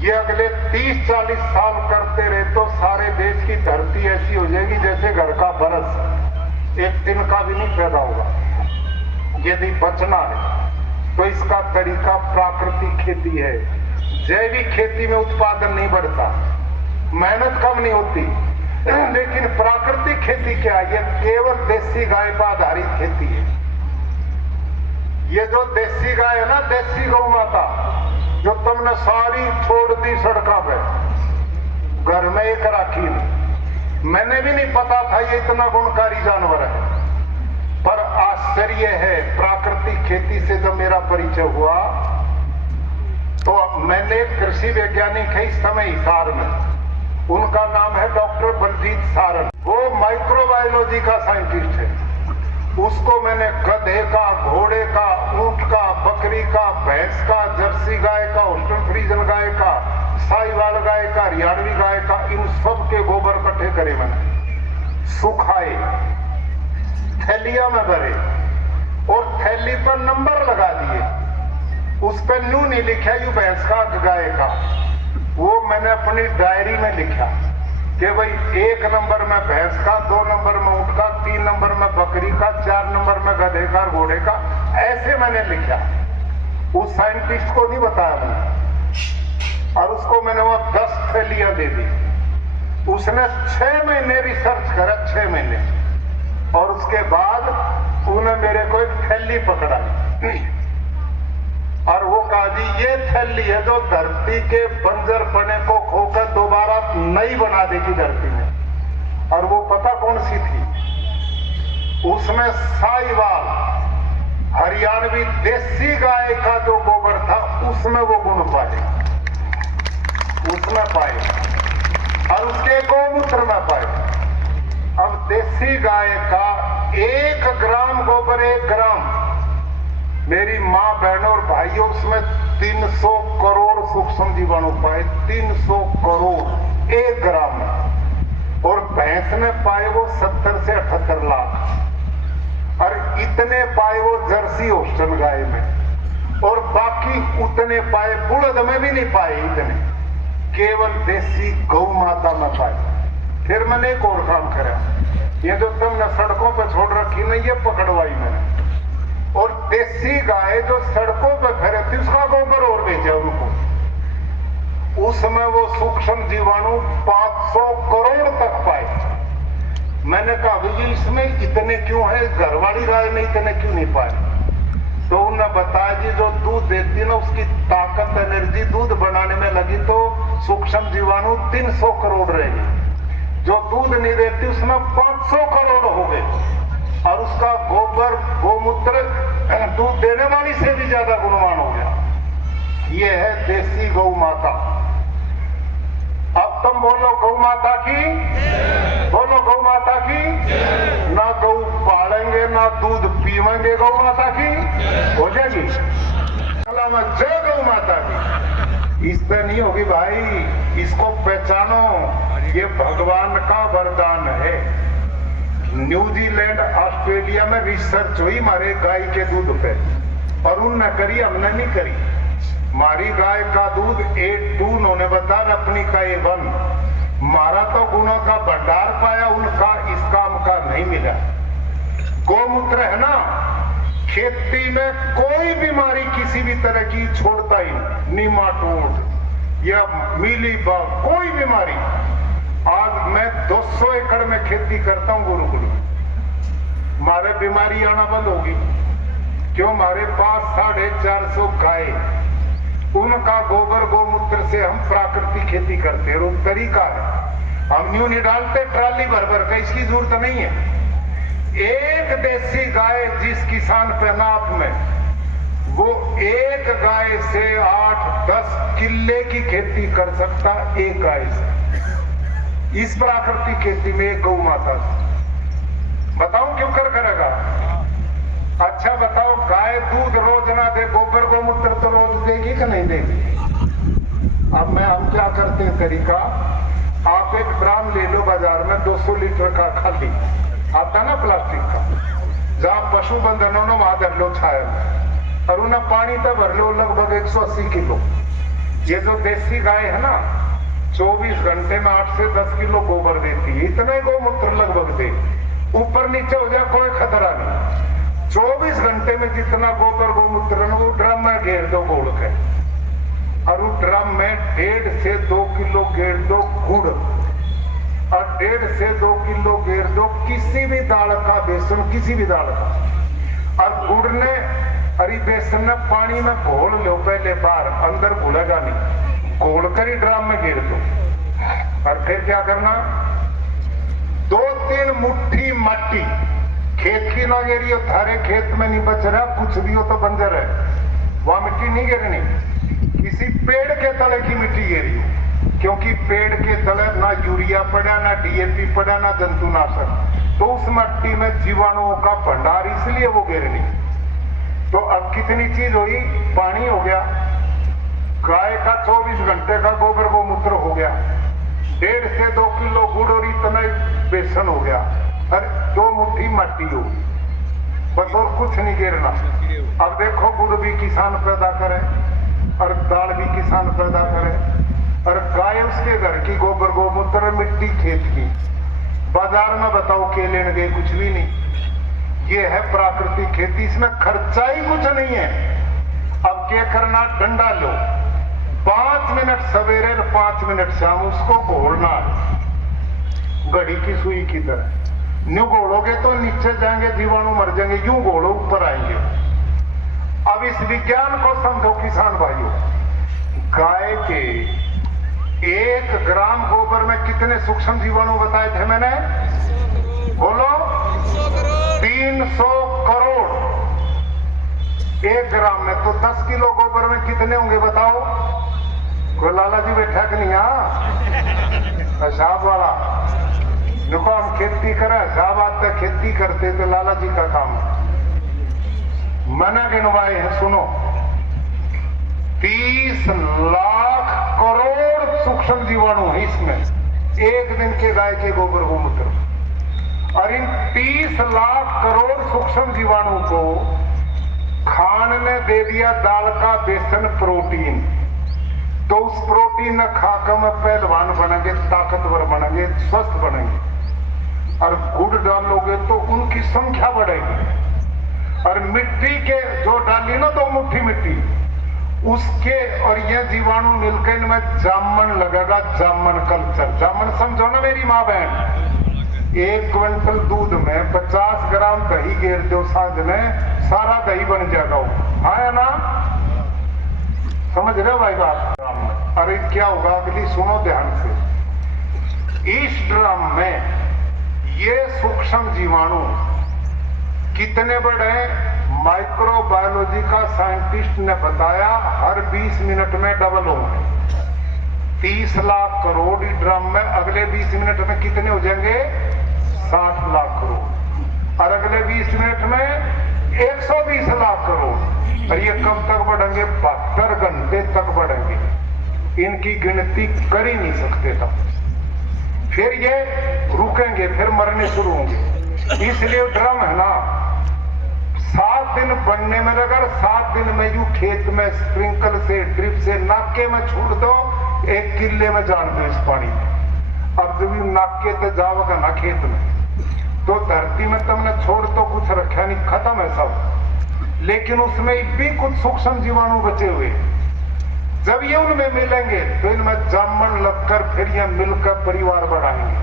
ये अगले 30-40 साल करते रहे तो सारे देश की धरती ऐसी हो जाएगी जैसे घर का बरस, एक दिन का भी नहीं पैदा होगा। यदि बचना है तो इसका तरीका प्राकृतिक खेती है। जैविक खेती में उत्पादन नहीं बढ़ता, मेहनत कम नहीं होती, लेकिन प्राकृतिक खेती क्या है? ये केवल देसी गाय पर आधारित खेती है। ये जो देसी गाय है ना, देसी गौ माता, जो तुमने सारी छोड़ दी सड़कों पे, घर में एक राखी नहीं। मैंने भी नहीं पता था ये इतना गुणकारी जानवर है। पर आश्चर्य है, प्राकृतिक खेती से जब मेरा परिचय हुआ तो मैंने कृषि वैज्ञानिक है इस समय हिसार में, उनका नाम है डॉक्टर बलजीत सारन। वो माइक्रोबायोलॉजी का साइंटिस्ट है। उसको मैंने गधे का, घोड़े का, ऊंट का, बकरी का, भैंस का, जर्सी गाय का, होल्स्टाइन फ्रीजियन गाय का, साहिवाल गाय का, हरियाणवी गाय का, इन सब के गोबर इकट्ठे करे मैंने, सुखाए, थैलिया में भरे और थैली पर नंबर लगा दिए। उस पर न्यू नहीं लिखा यू भैंस का, गाय का, वो मैंने अपनी डायरी में लिखा कि भाई 1 नंबर में भैंस का, 2 नंबर में ऊंट का, 3 नंबर में बकरी का, 4 नंबर में गधे का, घोड़े का, ऐसे मैंने लिखा। उस साइंटिस्ट को नहीं बताया मैंने, और उसको मैंने वो 10 थैलियां दे दी। उसने 6 महीने रिसर्च करा, 6 महीने, और उसके बाद उन्होंने मेरे को एक थैली पकड़ाई और वो कहा जी ये थैली है जो धरती के बंजर पने को खोकर दोबारा नई बना देगी धरती में। और वो पता कौन सी थी? उसमें साहिवाल, हरियाणवी देसी गाय का जो गोबर था उसमें वो गुण पाए, उसमें पाए, और उसके गौमूत्र में पाए। अब देसी गाय का 1 ग्राम गोबर, 1 ग्राम, मेरी माँ बहनों और भाइयों, उसमें 300 करोड़ सूक्ष्म जीवाणु पाए, 300 करोड़ 1 ग्राम में। और भैंस ने पाए वो 70 से 78 लाख, और इतने पाए वो जर्सी होल्स्टाइन गाय में, और बाकी उतने पाए बुढ़द में भी नहीं पाए इतने, केवल देसी गौ माता में पाए। फिर मैंने एक और काम करा, ये जो तुमने सड़कों पर छोड़ रखी ना, ये पकड़वाई मैंने, और देसी गाय जो सड़कों पर फिरे थी उसका गोबर और भेजा उनको। उसमें वो सूक्ष्म जीवाणु 500 करोड़ तक पाए। मैंने कहा भाई इसमें इतने क्यों है, घरवाली गाय में इतने क्यों नहीं पाए? तो उन्होंने बताया जी जो दूध देती ना, उसकी ताकत, एनर्जी दूध बनाने में लगी तो सूक्ष्म जीवाणु 300 करोड़ रहेगी, जो दूध नहीं देती उसमें 500 करोड़ हो गए, और उसका गोबर, गोमूत्र दूध देने वाली से भी ज्यादा गुणवान हो गया। ये है देसी गौ माता। तुम बोलो गौ माता की, बोलो गौ माता की। ना गौ पालेंगे ना दूध पीवेंगे, गौ माता की हो जाएगी। जय गौ माता की। इससे नहीं होगी भाई, इसको पहचानो, ये भगवान का वरदान है। न्यूजीलैंड ऑस्ट्रेलिया में रिसर्च हुई हमारे गाय के दूध पे, और उनने करी, हमने नहीं करी। हमारी गाय का दूध A2 उन्होंने बताया, अपनी का A1। हमारा तो गुणों का भंडार पाया, उनका इस काम का नहीं मिला। गौमूत्र है ना, खेती में कोई बीमारी किसी भी तरह की छोड़ता ही नहीं, नीमाटोड या मीलीबग, कोई बीमारी। आज मैं 200 एकड़ में खेती करता हूं गुरुकुल, हमारे बीमारी आना बंद होगी। क्यों? हमारे पास 450 गाय, उनका गोबर गौमूत्र से हम प्राकृतिक खेती करते हैं। और तरीका है, हम न्यू नहीं डालते ट्राली भर भर का, इसकी जरूरत नहीं है। एक देसी गाय जिस किसान पे नाप में, वो एक गाय से 8-10 किले की खेती कर सकता, एक गाय से। इस प्राकृतिक खेती में एक गौ माता से। बताओ क्यों कर करेगा? अच्छा बताओ, गाय दूध रोज ना दे, गोबर गौमूत्र तो रोज देगी कि नहीं देगी? अब हम क्या करते हैं तरीका, आप एक ड्राम ले लो बाजार में 200 लीटर का खाली आता ना प्लास्टिक का, जहां पशु बंधन हो ना वहां धर लो छाया में, और उन्हें पानी तो भर लो लगभग 180 किलो। ये जो देसी गाय है ना, 24 घंटे में 8 से 10 किलो गोबर देती है। इतना ही गौमूत्र लगभग दे, ऊपर नीचे हो जाए कोई खतरा नहीं। 24 घंटे में जितना गोबर गौमूत्र वो ड्रम में घेर दो गोल के, और उस ड्रम में 1.5 से 2 किलो घेर दो गुड़, और 1.5 से 2 किलो घेर दो किसी भी दाल का बेसन, किसी भी दाल का। और गुड़ ने हरी बेसन ने पानी में घोल लो पहले, बाहर अंदर घुलेगा नहीं, घोल कर ही ड्रम में घेर दो। और फिर क्या करना, 2-3 मुट्ठी मट्टी, खेत की ना घेरियो, थारे खेत में नहीं बच रहा, कुछ भी हो तो बंजर है, वहां मिट्टी नहीं घेरनी। किसी पेड़ के तले की मिट्टी घेरियो, क्योंकि पेड़ के तले ना यूरिया पड़ा, ना DAP पड़ा, ना जंतुनाशक, तो उस मिट्टी में जीवाणुओं का भंडार, इसलिए वो घेरनी। तो अब कितनी चीज हुई, पानी हो गया, गाय का 24 घंटे का गोबर गौमूत्र हो गया, 1.5 से 2 किलो गुड़ और इतना बेसन हो गया, और 2 मुट्ठी मट्टी हो, बस और कुछ नहीं घेरना। अब देखो, गुड़ भी किसान पैदा करे और दाल भी किसान पैदा करे, और गाय उसके घर की गोबर गौमूत्र, मिट्टी खेत की। बाजार में बताओ के लेने गए, कुछ भी नहीं। ये है प्राकृतिक खेती, इसमें खर्चा ही कुछ नहीं है। अब क्या करना, डंडा लो, 5 मिनट सवेरे और 5 मिनट शाम उसको घोलना है, घड़ी की सुई की तरह। न्यू घोलोगे तो नीचे जाएंगे, जीवाणु मर जाएंगे, यूं घोलो ऊपर आएंगे। अब इस विज्ञान को समझो किसान भाइयों, गाय के 1 ग्राम गोबर में कितने सूक्ष्म जीवाणु बताए थे मैंने? बोलो, 300 करोड़। 1 ग्राम में तो 10 किलो गोबर में कितने होंगे बताओ? कोई लाला जी बैठा कि नहीं? पेशाब वाला देखो, हम खेती करें, साहब आते खेती करते तो लाला जी का काम। मैंने गिनवाए हैं, सुनो, 30 लाख करोड़ सूक्ष्म जीवाणु है इसमें, एक दिन के गाय के गोबर गौमूत्र। और इन 30 लाख करोड़ सूक्ष्म जीवाणु को खान ने दे दिया दाल का बेसन, प्रोटीन। तो उस प्रोटीन ने खाकर में पहलवान बनेंगे, ताकतवर बनेंगे, स्वस्थ बनेंगे। और गुड़ डालोगे तो उनकी संख्या बढ़ेगी। और मिट्टी के जो डाली ना 2 मुट्ठी मिट्टी, उसके और ये जीवाणु मिलकर इनमें जामन लगेगा, जामन कल्चर। जामन समझो ना मेरी माँ बहन, 1 क्विंटल दूध में 50 ग्राम दही घेर दो साँझ में, सारा दही बन जाएगा। हाँ है ना? समझ रहे हो भाई बात? अरे क्या होगा, अगली सुनो ध्यान से। इस ड्रम में ये सूक्ष्म जीवाणु कितने बड़े, माइक्रोबायोलॉजी का साइंटिस्ट ने बताया, हर 20 मिनट में डबल होंगे। 30 लाख करोड़ ड्रम में अगले 20 मिनट में कितने हो जाएंगे? 60 लाख करोड़। और अगले 20 मिनट में 120 लाख करोड़। और ये कब तक बढ़ेंगे? 72 घंटे तक बढ़ेंगे। इनकी गिनती कर ही नहीं सकते तब। फिर ये रुकेंगे, फिर मरने शुरू होंगे। इसलिए ड्रम है ना, 7 दिन बनने में लगा, 7 दिन में यू खेत में स्प्रिंकल से, ड्रिप से, नाके में छोड़ दो, 1 किले में जान दो इस पानी में। अब जब यू नाके तो जाओगा ना खेत में, तो धरती में तुमने छोड़ तो कुछ रखा नहीं, खत्म है सब। लेकिन उसमें भी कुछ सूक्ष्म जीवाणु बचे हुए। जब ये उनमें मिलेंगे तो इनमें जामन लगकर फिर ये मिलकर परिवार बढ़ाएंगे।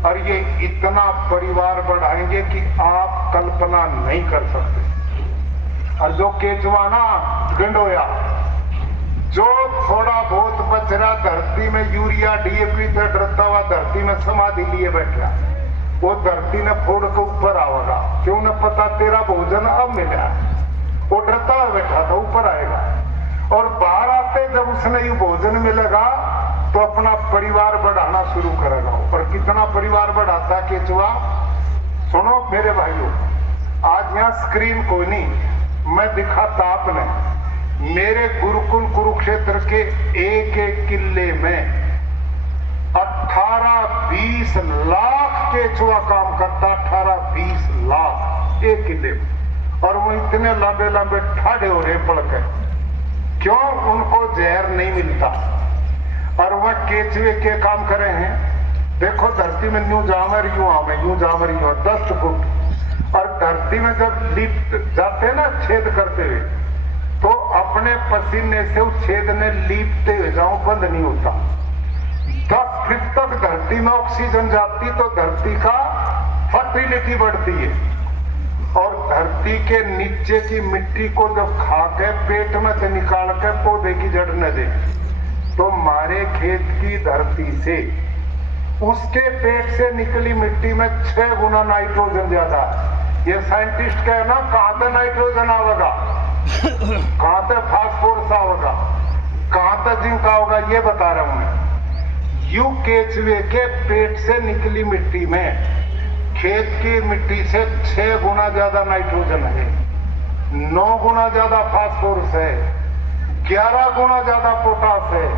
और ये इतना परिवार बढ़ाएंगे कि आप कल्पना नहीं कर सकते। और जो केचुआ ना, गंडोया, जो थोड़ा बहुत बच रहा धरती में यूरिया डीएपी से डरता हुआ धरती में समाधि लिए बैठा, वो धरती ने फोड़ के ऊपर आवेगा। क्यों न पता तेरा भोजन अब मिला, वो डरता हुआ बैठा था, ऊपर आएगा। और बाहर आते जब उसने ये भोजन मिलेगा तो अपना परिवार बढ़ाना शुरू करेगा। और कितना परिवार बढ़ाता है केचुआ? सुनो मेरे भाइयों, आज यहाँ स्क्रीन कोई नहीं, मैं दिखाता आपने। मेरे गुरुकुल कुरुक्षेत्र के एक किले में 18-20 लाख केचुआ काम करता। 18-20 लाख एक किले में। और वो इतने लंबे लंबे ठाड़े हो रहे पड़ के। क्यों? उनको जहर नहीं मिलता। और वह केचुए के काम करे हैं। देखो धरती में यूं जामर यूं आवे, यूं जामर यूं 10 फुट। और धरती में जब लिप जाते ना छेद करते हुए, तो अपने पसीने से उस छेद ने लीपते हुए जाओ, बंद नहीं होता। 10 फीट तक धरती में ऑक्सीजन जाती तो धरती का फर्टिलिटी बढ़ती है। और धरती के नीचे की मिट्टी को जब खा के पेट में से निकाल के पौधे की जड़ न दे, तो हमारे खेत की धरती से उसके पेट से निकली मिट्टी में 6 गुना नाइट्रोजन ज्यादा है। ये साइंटिस्ट कहे ना, कहां से नाइट्रोजन आवेगा, कहां से फास्फोरस आवेगा, कहां से जिंक आवेगा, ये बता रहा हूं मैं। यू केचुए के पेट से निकली मिट्टी में खेत की मिट्टी से 6 गुना ज्यादा नाइट्रोजन है, 9 गुना ज्यादा फास्फोरस है, 11 गुना ज्यादा पोटास है।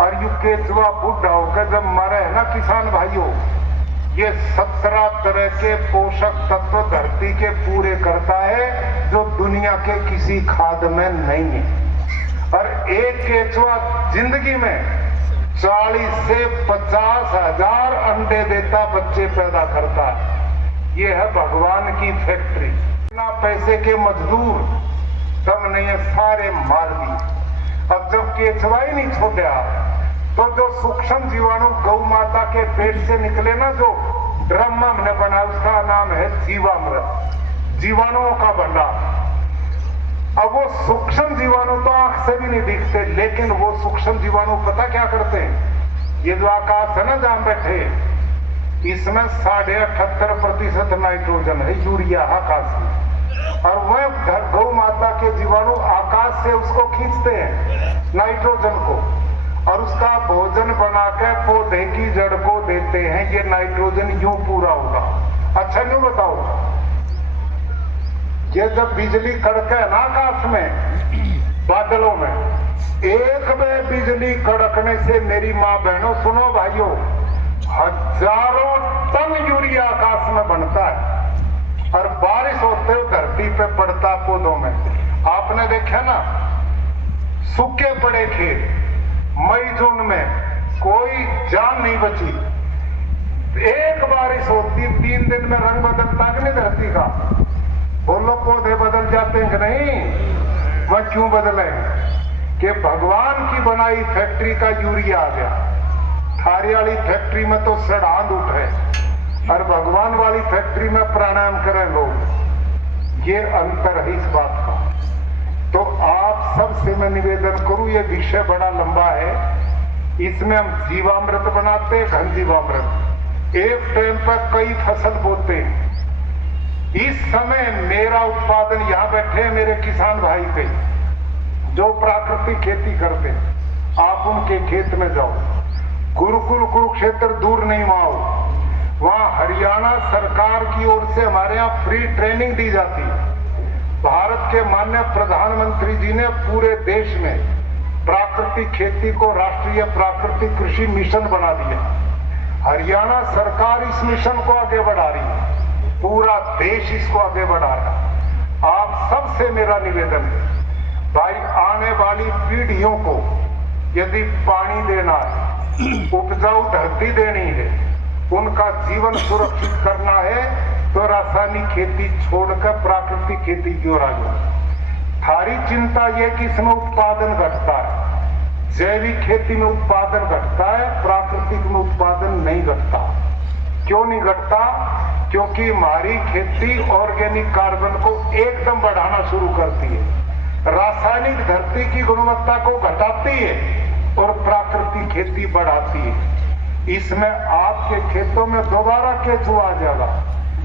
और यू केचुआ बुढ़ा होकर जब मरे है ना किसान भाइयों, ये 17 तरह के पोषक तत्व धरती के पूरे करता है, जो दुनिया के किसी खाद में नहीं है। और एक केचुआ जिंदगी में 40 से 50 हजार अंडे देता, बच्चे पैदा करता है। ये है भगवान की फैक्ट्री। बिना पैसे के मजदूर तुमने ये सारे मार दिए। अब जब केचुआ ही नहीं छोड़ा, तो जो सूक्ष्म जीवाणु गौ माता के पेट से निकले ना, जो ड्रम हमने बनाया, उसका नाम है जीवामृत, जीवाणुओं का भंडार। अब वो सूक्ष्म जीवाणु तो आंख से भी नहीं दिखते, लेकिन वो सूक्ष्म जीवाणु पता क्या करते हैं? ये जो आकाश है ना जहां बैठे, इसमें 78.5% नाइट्रोजन है, यूरिया आकाश में। और वह गौ माता के जीवाणु आकाश से उसको खींचते हैं नाइट्रोजन को, और उसका भोजन बनाकर पौधे की जड़ को देते हैं। ये नाइट्रोजन यूं पूरा होगा। अच्छा यूं बताओ, ये जब बिजली कड़के ना आकाश में, बादलों में, एक में बिजली कड़कने से मेरी माँ बहनों सुनो भाइयों, हजारों टन यूरिया आकाश में बनता है। और बारिश होते हुए धरती पे पड़ता पौधों में। आपने देखा ना, सूखे पड़े खेत मई जून में, कोई जान नहीं बची। एक बारिश होती 3 दिन में रंग बदलता कि नहीं धरती का? बोलो पौधे बदल जाते हैं कि नहीं? वह क्यों बदले? कि भगवान की बनाई फैक्ट्री का यूरिया आ गया। थारी वाली फैक्ट्री में तो सड़ांध उठे, और भगवान वाली फैक्ट्री में प्राणायाम करें लोग। ये अंतर है इस बात का। तो आप सबसे मैं निवेदन करूं, ये विषय बड़ा लंबा है, इसमें हम जीवामृत बनाते हैं, घन जीवामृत। एक टाइम पर कई फसल बोते हैं। इस समय मेरा उत्पादन, यहां बैठे मेरे किसान भाई पे जो प्राकृतिक खेती करते हैं, आप उनके खेत में जाओ। गुरुकुल कुरुक्षेत्र दूर नहीं आओ, वहां हरियाणा सरकार की ओर से हमारे यहाँ फ्री ट्रेनिंग दी जाती है। भारत के माननीय प्रधानमंत्री जी ने पूरे देश में प्राकृतिक खेती को राष्ट्रीय प्राकृतिक कृषि मिशन बना दिया। हरियाणा सरकार इस मिशन को आगे बढ़ा रही है, पूरा देश इसको आगे बढ़ा रहा है। आप सबसे मेरा निवेदन है, भाई आने वाली पीढ़ियों को यदि पानी देना है, उपजाऊ धरती देनी है, उनका जीवन सुरक्षित करना है, तो रासायनिक खेती छोड़कर प्राकृतिक खेती की ओर आ जाओ। थारी चिंता यह कि इसमें उत्पादन घटता है, जैविक खेती में उत्पादन घटता है, प्राकृतिक में उत्पादन नहीं घटता। क्यों नहीं घटता? क्योंकि हमारी खेती ऑर्गेनिक कार्बन को एकदम बढ़ाना शुरू करती है, रासायनिक धरती की गुणवत्ता को घटाती है और प्राकृतिक खेती बढ़ाती है। इसमें आपके खेतों में दोबारा केचुआ आ जाएगा,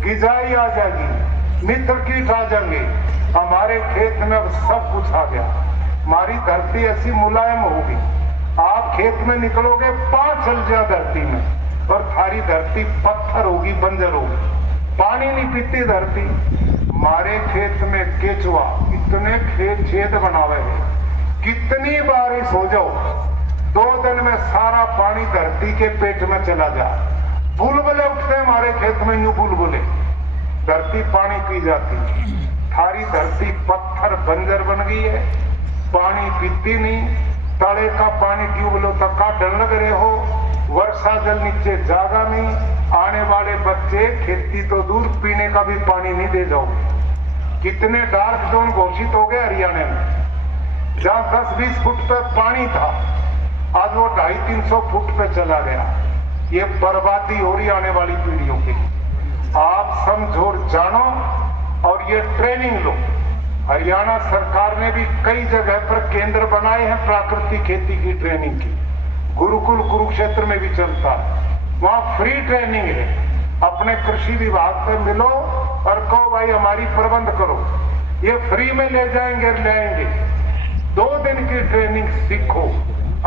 गिजाई आ जाएगी, मित्र कीट आ जाएंगे। हमारे खेत में अब सब कुछ आ गया, हमारी धरती ऐसी मुलायम होगी। आप खेत में निकलोगे 5 चल धरती में, और थारी धरती पत्थर होगी, बंजर होगी, पानी नहीं पीती धरती। हमारे खेत में केचुआ इतने खेत छेद बनावे हैं, कितनी बारिश हो जाओ 2 दिन में सारा पानी धरती के पेट में चला जाए। बुलबुले उठते हैं हमारे खेत में, यूं बुलबुले, धरती पानी पी जाती है। थारी धरती पत्थर बंजर बन गई है, पानी पीती नहीं, तले का पानी ट्यूबवेलों तक का डर लग रहे हो, वर्षा जल नीचे जागा नहीं। आने वाले बच्चे खेती तो दूर, पीने का भी पानी नहीं दे जाओगे। कितने डार्क जोन घोषित हो गए हरियाणा में, जहां 10-20 फुट तक पानी था, आज वो 250-300 फुट पे चला गया। ये बर्बादी हो रही आने वाली पीढ़ियों की। आप समझो और जानो और ये ट्रेनिंग लो। हरियाणा सरकार ने भी कई जगह पर केंद्र बनाए हैं प्राकृतिक खेती की ट्रेनिंग की। गुरुकुल कुरुक्षेत्र में भी चलता है, वहां फ्री ट्रेनिंग है। अपने कृषि विभाग से मिलो और कहो भाई हमारी प्रबंध करो, ये फ्री में ले जाएंगे, ले आएंगे। 2 दिन की ट्रेनिंग सीखो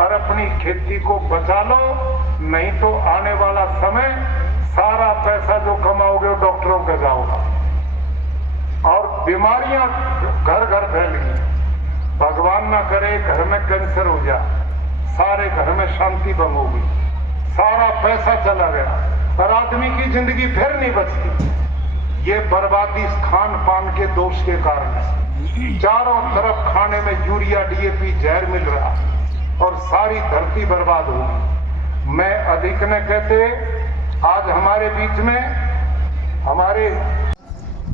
और अपनी खेती को बचा लो, नहीं तो आने वाला समय सारा पैसा जो कमाओगे वो डॉक्टरों के जाओगा और बीमारियां घर घर फैल गई। भगवान ना करे घर में कैंसर हो जाए, सारे घर में शांति भंग होगी, सारा पैसा चला गया और आदमी की जिंदगी फिर नहीं बचती। ये बर्बादी खान पान के दोष के कारण है। चारों तरफ खाने में यूरिया डीएपी जहर मिल रहा और सारी धरती बर्बाद होगी। मैं अधिक न कहते, आज हमारे बीच में हमारे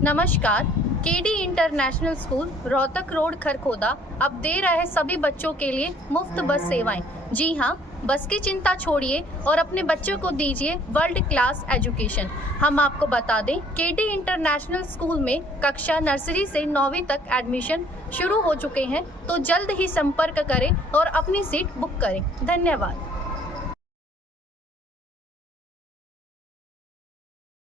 नमस्कार। KD international school Rohtak road Kharkhoda अब दे रहे सभी बच्चों के लिए मुफ्त बस सेवाएं। जी हाँ, बस की चिंता छोड़िए और अपने बच्चों को दीजिए वर्ल्ड क्लास एजुकेशन। हम आपको बता दें, केडी इंटरनेशनल स्कूल में कक्षा नर्सरी से 9वीं तक एडमिशन शुरू हो चुके हैं, तो जल्द ही संपर्क करें और अपनी सीट बुक करें। धन्यवाद।